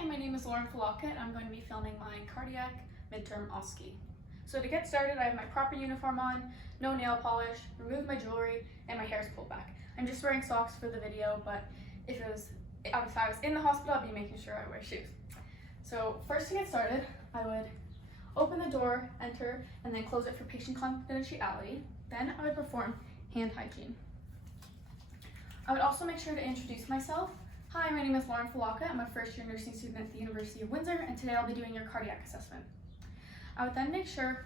Hi, my name is Fulawka and I'm going to be filming my cardiac midterm OSCE. So to get started, I have my proper uniform on, no nail polish, removed my jewelry, and my hair is pulled back. I'm just wearing socks for the video, but if I was in the hospital, I'd be making sure I wear shoes. So first, to get started, I would open the door, enter, and then close it for patient confidentiality. Then I would perform hand hygiene. I would also make sure to introduce myself. Hi, my name is Fulawka. I'm a first-year nursing student at the University of Windsor, and today I'll be doing your cardiac assessment. I would then make sure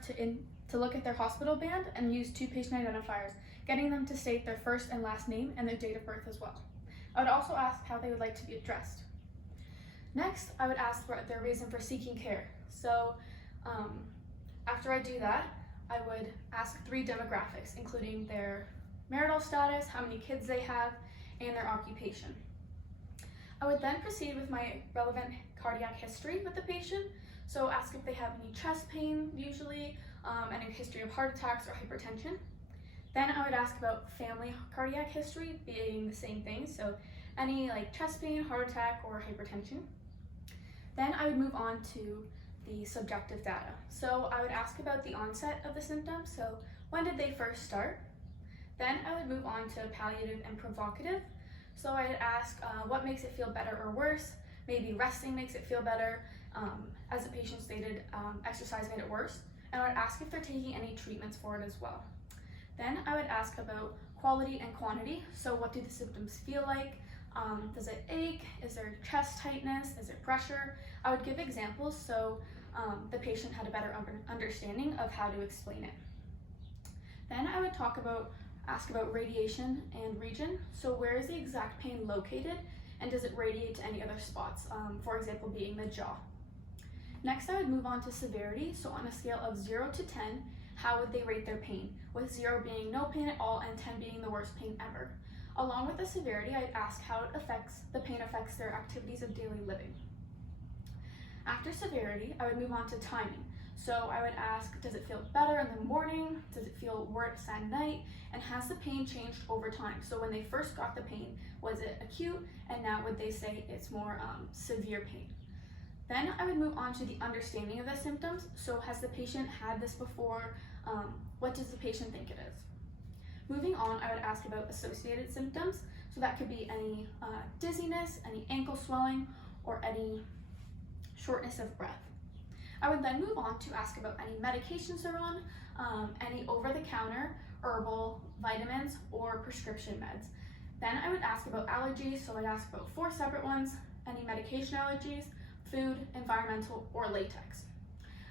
to look at their hospital band and use 2 patient identifiers, getting them to state their first and last name and their date of birth as well. I would also ask how they would like to be addressed. Next, I would ask for their reason for seeking care. So after I do that, I would ask 3 demographics, including their marital status, how many kids they have, and their occupation. I would then proceed with my relevant cardiac history with the patient. So ask if they have any chest pain, usually, and a history of heart attacks or hypertension. Then I would ask about family cardiac history, being the same thing, so any chest pain, heart attack, or hypertension. Then I would move on to the subjective data. So I would ask about the onset of the symptoms, so when did they first start? Then I would move on to palliative and provocative. So I'd ask what makes it feel better or worse. Maybe resting makes it feel better. As the patient stated, exercise made it worse. And I would ask if they're taking any treatments for it as well. Then I would ask about quality and quantity. So what do the symptoms feel like? Does it ache? Is there chest tightness? Is it pressure? I would give examples so the patient had a better understanding of how to explain it. Then I would ask about radiation and region. So where is the exact pain located, and does it radiate to any other spots, for example, being the jaw? Next, I would move on to severity. So on a scale of 0 to 10, how would they rate their pain? With 0 being no pain at all and 10 being the worst pain ever. Along with the severity, I'd ask how the pain affects their activities of daily living. After severity, I would move on to timing. So I would ask, does it feel better in the morning? Does it feel worse at night? And has the pain changed over time? So when they first got the pain, was it acute? And now would they say it's more severe pain? Then I would move on to the understanding of the symptoms. So has the patient had this before? What does the patient think it is? Moving on, I would ask about associated symptoms. So that could be any dizziness, any ankle swelling, or any shortness of breath. I would then move on to ask about any medications they're on, any over-the-counter, herbal, vitamins, or prescription meds. Then I would ask about allergies, so I'd ask about 4 separate ones, any medication allergies, food, environmental, or latex.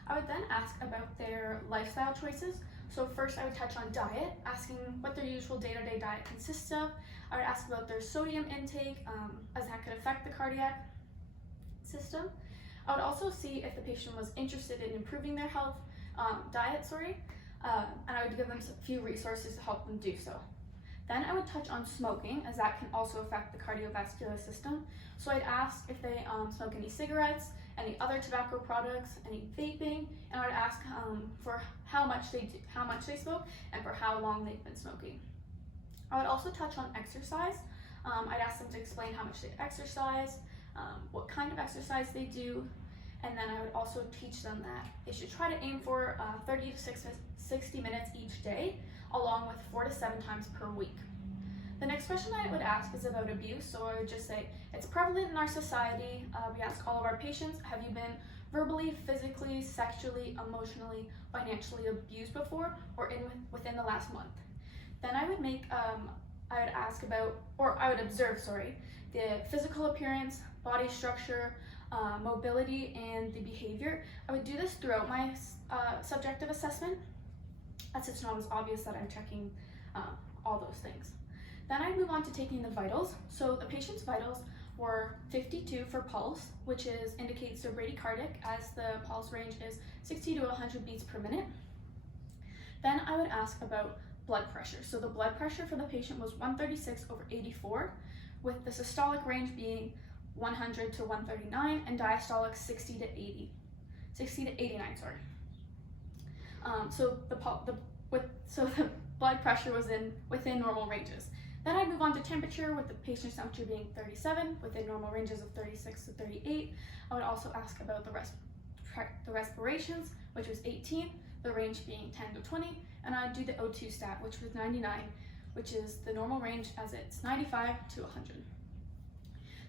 I would then ask about their lifestyle choices. So first I would touch on diet, asking what their usual day-to-day diet consists of. I would ask about their sodium intake, as that could affect the cardiac system. I would also see if the patient was interested in improving their diet, and I would give them a few resources to help them do so. Then I would touch on smoking, as that can also affect the cardiovascular system. So I'd ask if they smoke any cigarettes, any other tobacco products, any vaping, and I would ask for how much they smoke and for how long they've been smoking. I would also touch on exercise. I'd ask them to explain how much they exercise, what kind of exercise they do, and then I would also teach them that they should try to aim for 30 to 60 minutes each day, along with 4 to 7 times per week. The next question I would ask is about abuse, so I would just say, it's prevalent in our society. We ask all of our patients, have you been verbally, physically, sexually, emotionally, financially abused before, or within the last month? Then I would observe the physical appearance, body structure, mobility, and the behavior. I would do this throughout my subjective assessment, as it's not as obvious that I'm checking all those things. Then I'd move on to taking the vitals. So the patient's vitals were 52 for pulse, which indicates their bradycardic, as the pulse range is 60 to 100 beats per minute. Then I would ask about blood pressure. So the blood pressure for the patient was 136/84, with the systolic range being 100 to 139 and diastolic 60 to 89. So the blood pressure was within normal ranges. Then I'd move on to temperature, with the patient's temperature being 37, within normal ranges of 36 to 38. I would also ask about the respirations, which was 18, the range being 10 to 20, and I'd do the O2 stat, which was 99, which is the normal range as it's 95 to 100.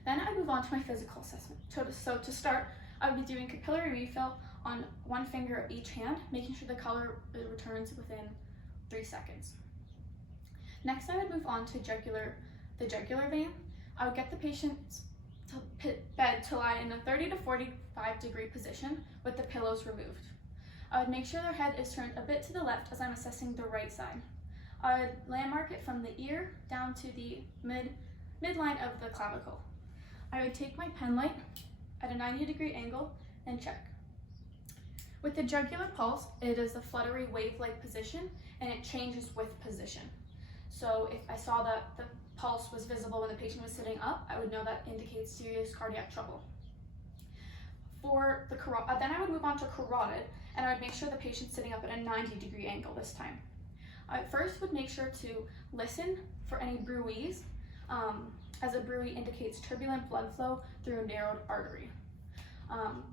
Then I'd move on to my physical assessment. So to start, I would be doing capillary refill on one finger of each hand, making sure the color returns within 3 seconds. Next, I would move on to the jugular vein. I would get the patient's bed to lie in a 30 to 45 degree position with the pillows removed. I would make sure their head is turned a bit to the left as I'm assessing the right side. I would landmark it from the ear down to the midline of the clavicle. I would take my pen light at a 90-degree angle and check. With the jugular pulse, it is a fluttery wave-like position, and it changes with position. So if I saw that the pulse was visible when the patient was sitting up, I would know that indicates serious cardiac trouble. For the then I would move on to carotid, and I would make sure the patient's sitting up at a 90-degree angle this time. I first would make sure to listen for any bruits, as a bruit indicates turbulent blood flow through a narrowed artery.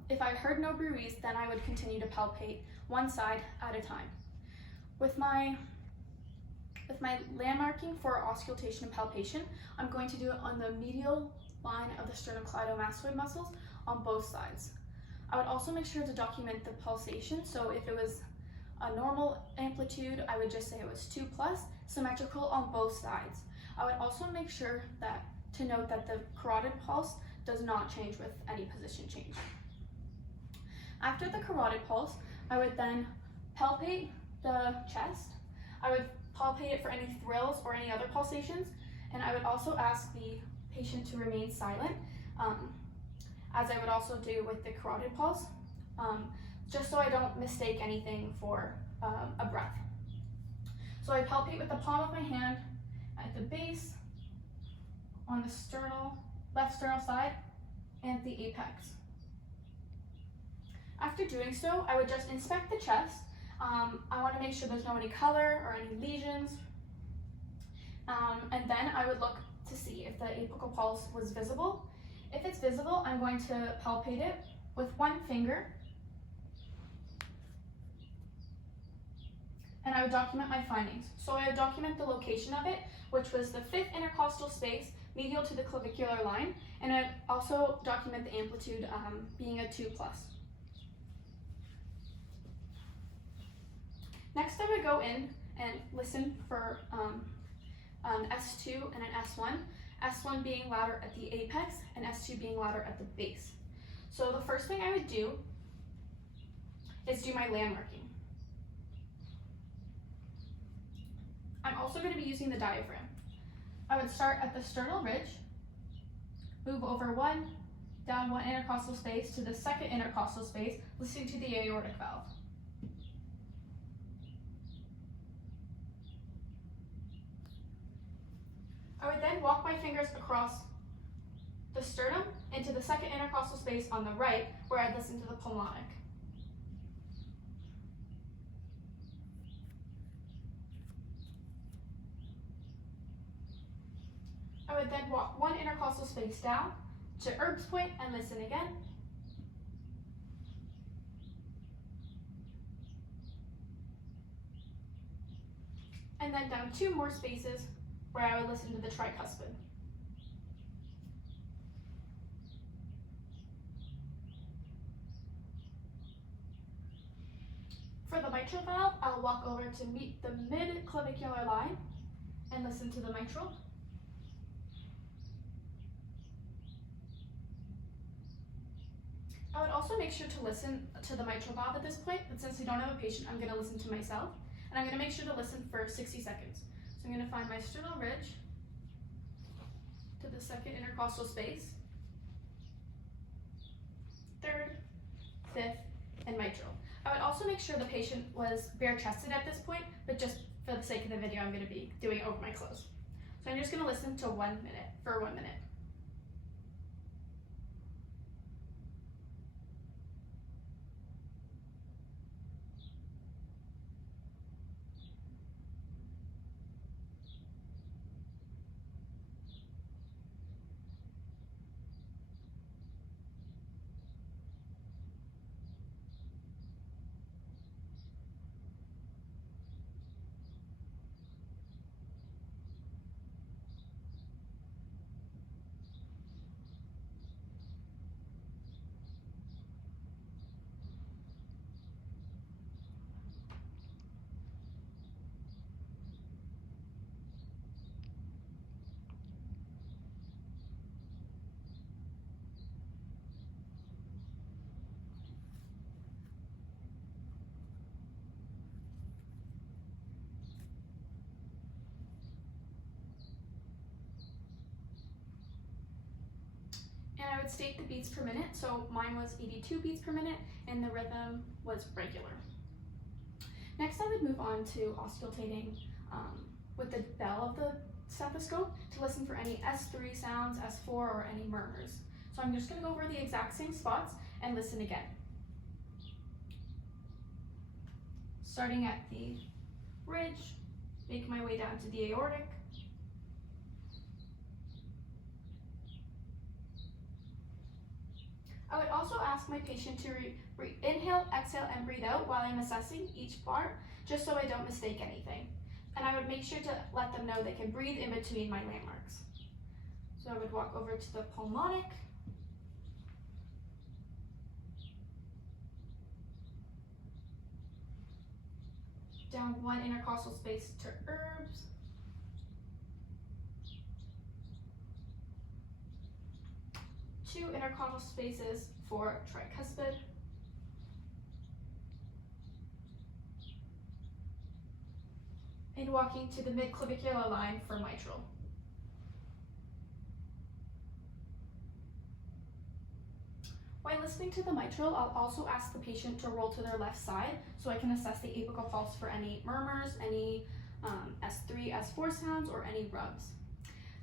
If I heard no bruits, then I would continue to palpate one side at a time. With my landmarking for auscultation and palpation, I'm going to do it on the medial line of the sternocleidomastoid muscles on both sides. I would also make sure to document the pulsation, so if it was a normal amplitude, I would just say it was 2+, symmetrical on both sides. I would also make sure to note that the carotid pulse does not change with any position change. After the carotid pulse, I would then palpate the chest. I would palpate it for any thrills or any other pulsations, and I would also ask the patient to remain silent, as I would also do with the carotid pulse, just so I don't mistake anything for a breath. So I palpate with the palm of my hand at the base, on the left sternal side, and the apex. After doing so, I would just inspect the chest. I want to make sure there's no any color or any lesions. And then I would look to see if the apical pulse was visible. If it's visible, I'm going to palpate it with one finger. And I would document my findings. So I would document the location of it, which was the 5th intercostal space, medial to the clavicular line, and I'd also document the amplitude being a 2+. Next, I would go in and listen for an S2 and an S1, S1 being louder at the apex and S2 being louder at the base. So the first thing I would do is do my landmarking. I'm also going to be using the diaphragm. I would start at the sternal ridge, move over down one intercostal space to the 2nd intercostal space, listening to the aortic valve. I would then walk my fingers across the sternum into the 2nd intercostal space on the right, where I'd listen to the pulmonic. I would then walk one intercostal space down to Erb's point and listen again. And then down 2 more spaces where I would listen to the tricuspid. For the mitral valve, I'll walk over to meet the mid-clavicular line and listen to the mitral. I would also make sure to listen to the mitral valve at this point, but since we don't have a patient, I'm going to listen to myself, and I'm going to make sure to listen for 60 seconds. So I'm going to find my sternal ridge to the 2nd intercostal space, 3rd, 5th, and mitral. I would also make sure the patient was bare-chested at this point, but just for the sake of the video, I'm going to be doing it over my clothes. So I'm just going to listen to 1 minute, for 1 minute. state the beats per minute, so mine was 82 beats per minute and the rhythm was regular. Next, I would move on to auscultating with the bell of the stethoscope to listen for any S3 sounds, S4, or any murmurs. So I'm just going to go over the exact same spots and listen again. Starting at the bridge, make my way down to the aortic. I would also ask my patient to inhale, exhale, and breathe out while I'm assessing each part, just so I don't mistake anything. And I would make sure to let them know they can breathe in between my landmarks. So I would walk over to the pulmonic. Down 1 intercostal space to herbs. Two intercostal spaces for tricuspid. And walking to the midclavicular line for mitral. While listening to the mitral, I'll also ask the patient to roll to their left side so I can assess the apical pulse for any murmurs, any S3, S4 sounds, or any rubs.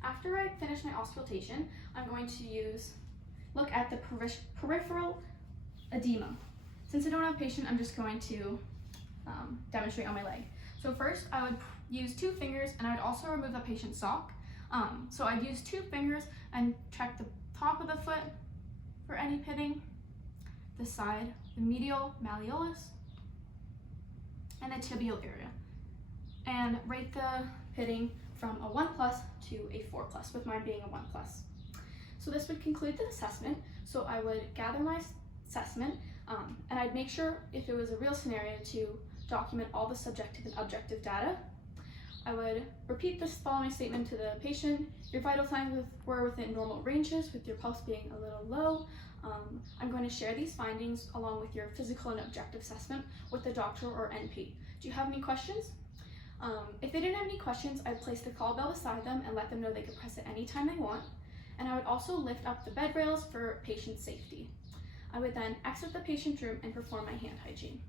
After I finish my auscultation, I'm going to look at the peripheral edema. Since I don't have a patient, I'm just going to demonstrate on my leg. So first, I would use 2 fingers, and I would also remove the patient's sock. So I'd use 2 fingers and check the top of the foot for any pitting, the side, the medial malleolus, and the tibial area. And rate the pitting from a 1+ to a 4+, with mine being a 1+. So this would conclude the assessment. So I would gather my assessment, and I'd make sure, if it was a real scenario, to document all the subjective and objective data. I would repeat this following statement to the patient. Your vital signs were within normal ranges, with your pulse being a little low. I'm going to share these findings along with your physical and objective assessment with the doctor or NP. Do you have any questions? If they didn't have any questions, I'd place the call bell beside them and let them know they could press it anytime they want. And I would also lift up the bed rails for patient safety. I would then exit the patient room and perform my hand hygiene.